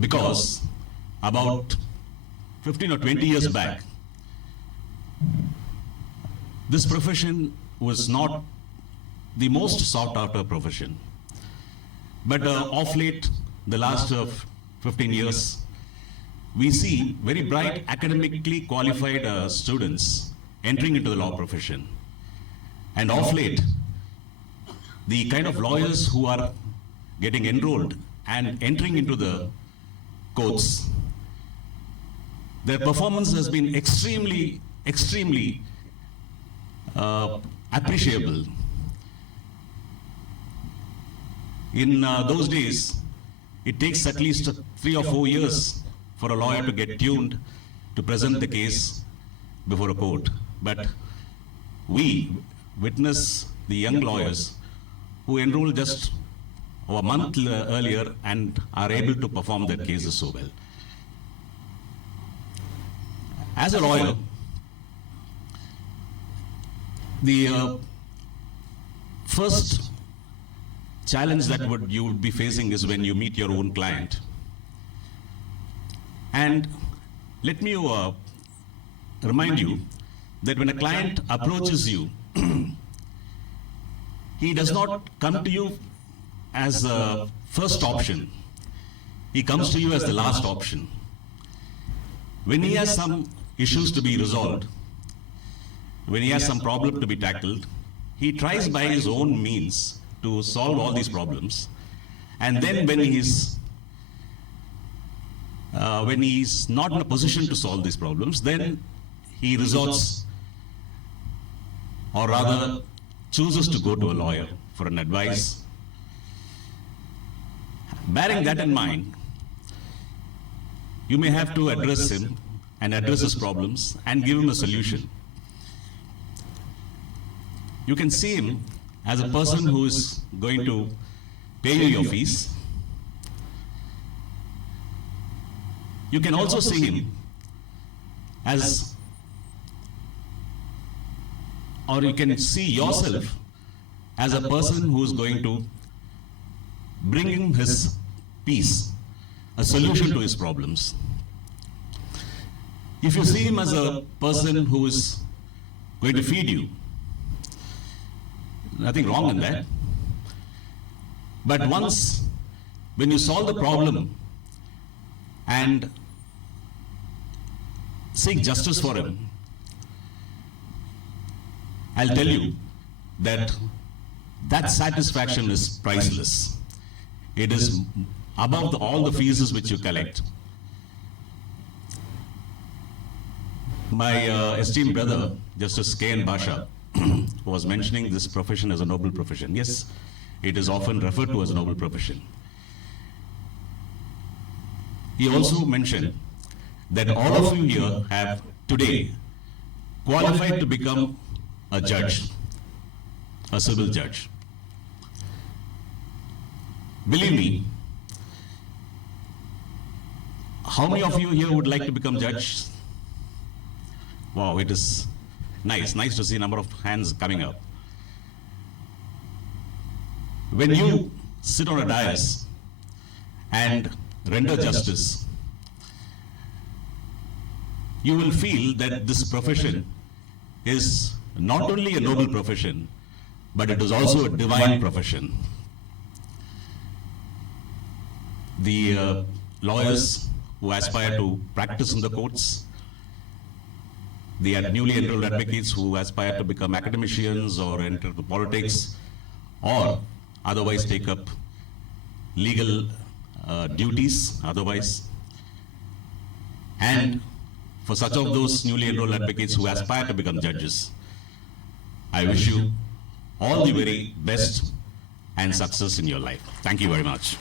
because about 15 or 20 years back, this profession was not the most sought after profession. But of late, the last 15 years, we see very bright academically qualified students entering into the law profession. And of late, the kind of lawyers who are getting enrolled and entering into the courts, their performance has been extremely appreciable. In those days, it takes at least 3 or 4 years for a lawyer to get tuned to present the case before a court. But we witness the young lawyers who enroll just a month earlier and are able to perform their cases so well. As a lawyer, the first challenge that you would be facing is when you meet your own client. And let me remind you that when a client approaches you, he does not come to you as a first option. He comes to you as the last option. When he has some issues to be resolved, when he has some problem to be tackled, he tries by his own means to solve all these problems. And then when he's not in a position to solve these problems, then he resorts, or rather chooses to go to a lawyer for an advice. Bearing that in mind, you may have to address him and address his problems and give him a solution. You can see him as a person who is going to pay you your fees. You can also see him as, or you can see yourself as a person who is going to bring him his peace, a solution to his problems. If you see him as a person who is going to feed you, nothing wrong in that. But once, when you solve the problem and seek justice for him, I'll tell you that that satisfaction is priceless. It is above all the fees which you collect. My esteemed brother, Justice K.N. Basha, was mentioning this profession as a noble profession. Yes, it is often referred to as a noble profession. He also mentioned that all of you here have today qualified to become a judge, a civil judge. Believe me, how many of you here would like to become judge? Wow, it is nice to see a number of hands coming up. When you sit on a dais and render justice, you will feel that this profession is not only a noble profession, but it is also a divine profession. The lawyers who aspire to practice in the courts, the newly enrolled advocates who aspire to become academicians or enter into politics or otherwise take up legal duties otherwise. And for such of those newly enrolled advocates who aspire to become judges, I wish you all the very best and success in your life. Thank you very much.